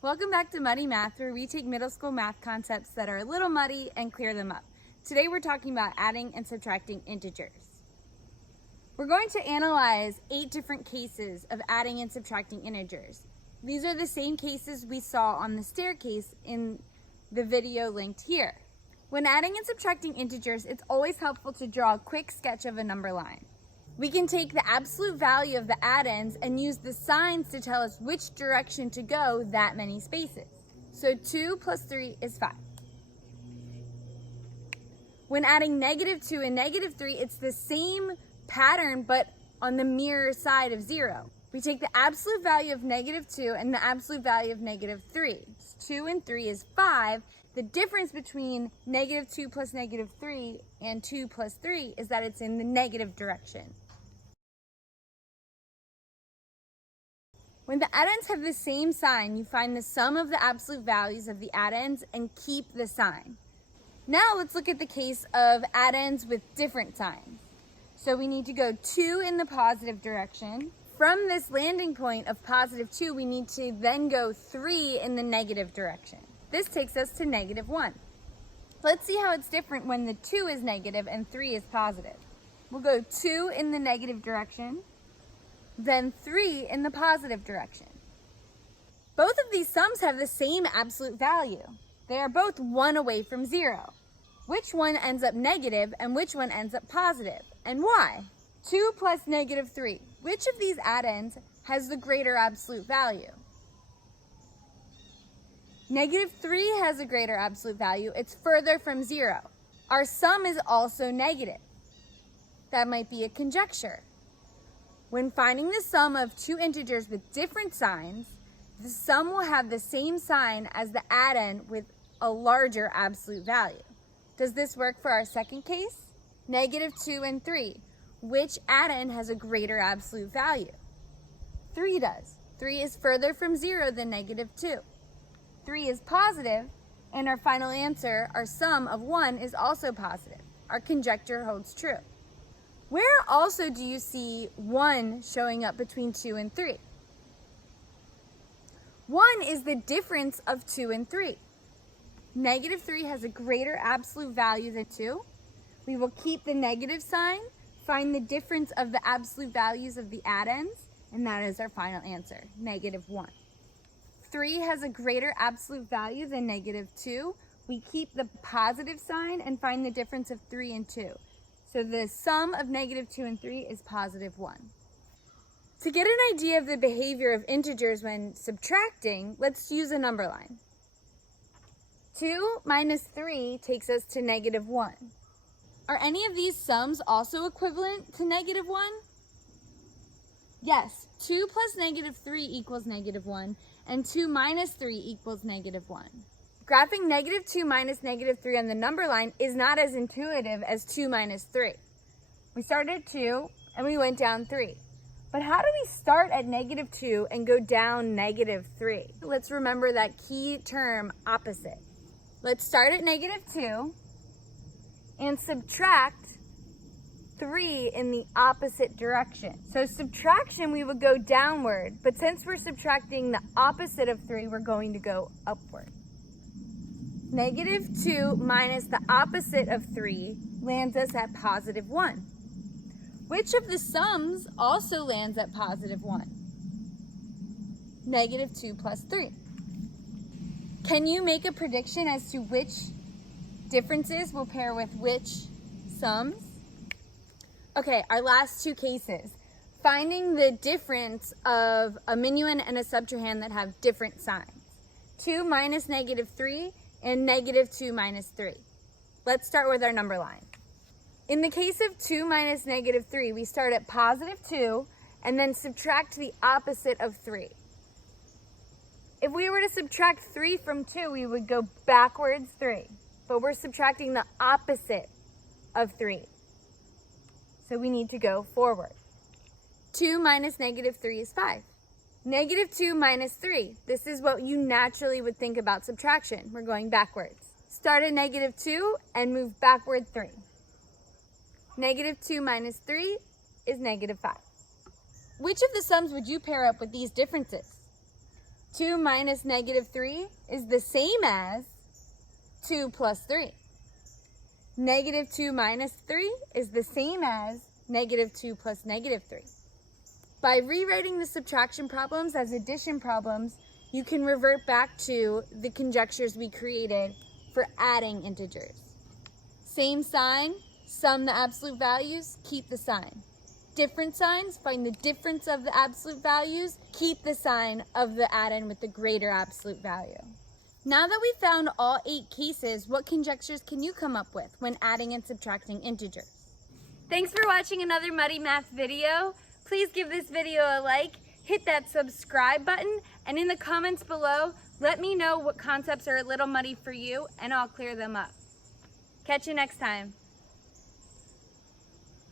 Welcome back to Muddy Math, where we take middle school math concepts that are a little muddy and clear them up. Today we're talking about adding and subtracting integers. We're going to analyze 8 different cases of adding and subtracting integers. These are the same cases we saw on the staircase in the video linked here. When adding and subtracting integers, it's always helpful to draw a quick sketch of a number line. We can take the absolute value of the addends and use the signs to tell us which direction to go that many spaces. So 2 plus 3 is 5. When adding -2 and -3, it's the same pattern but on the mirror side of 0. We take the absolute value of -2 and the absolute value of -3. 2 and 3 is 5. The difference between -2 plus -3 and 2 plus 3 is that it's in the negative direction. When the addends have the same sign, you find the sum of the absolute values of the addends and keep the sign. Now let's look at the case of addends with different signs. So we need to go 2 in the positive direction. From this landing point of +2, we need to then go 3 in the negative direction. This takes us to -1. Let's see how it's different when the 2 is negative and 3 is positive. We'll go 2 in the negative direction, then 3 in the positive direction. Both of these sums have the same absolute value. They are both 1 away from 0. Which one ends up negative and which one ends up positive, and why? 2 plus -3. Which of these addends has the greater absolute value? -3 has a greater absolute value. It's further from 0. Our sum is also negative. That might be a conjecture. When finding the sum of 2 integers with different signs, the sum will have the same sign as the addend with a larger absolute value. Does this work for our second case? -2 and 3. Which addend has a greater absolute value? 3 does. 3 is further from 0 than -2. 3 is positive, and our final answer, our sum of 1, is also positive. Our conjecture holds true. Where also do you see 1 showing up between 2 and 3? 1 is the difference of 2 and 3. -3 has a greater absolute value than 2. We will keep the negative sign, find the difference of the absolute values of the addends, and that is our final answer, -1. 3 has a greater absolute value than -2. We keep the positive sign and find the difference of 3 and 2. So the sum of -2 and 3 is +1. To get an idea of the behavior of integers when subtracting, let's use a number line. 2 minus 3 takes us to -1. Are any of these sums also equivalent to -1? Yes, 2 plus -3 equals -1, and 2 minus 3 equals -1. Graphing -2 minus -3 on the number line is not as intuitive as 2 minus 3. We started at 2 and we went down 3. But how do we start at -2 and go down -3? Let's remember that key term, opposite. Let's start at -2 and subtract 3 in the opposite direction. So subtraction, we would go downward, but since we're subtracting the opposite of 3, we're going to go upward. -2 minus the opposite of 3 lands us at +1. Which of the sums also lands at +1? -2 plus 3. Can you make a prediction as to which differences will pair with which sums? Okay, our last 2 cases. Finding the difference of a minuend and a subtrahend that have different signs. 2 minus -3 and -2 minus 3. Let's start with our number line. In the case of 2 minus -3, we start at +2 and then subtract the opposite of 3. If we were to subtract 3 from 2, we would go backwards 3, but we're subtracting the opposite of 3. So we need to go forward. 2 minus -3 is 5. -2 minus 3. This is what you naturally would think about subtraction. We're going backwards. Start at -2 and move backward 3. -2 minus 3 is -5. Which of the sums would you pair up with these differences? 2 minus negative 3 is the same as 2 plus 3. Negative 2 minus 3 is the same as negative 2 plus negative 3. By rewriting the subtraction problems as addition problems, you can revert back to the conjectures we created for adding integers. Same sign, sum the absolute values, keep the sign. Different signs, find the difference of the absolute values, keep the sign of the add-in with the greater absolute value. Now that we've found all 8 cases, what conjectures can you come up with when adding and subtracting integers? Thanks for watching another Muddy Math video. Please give this video a like, hit that subscribe button, and in the comments below, let me know what concepts are a little muddy for you, and I'll clear them up. Catch you next time.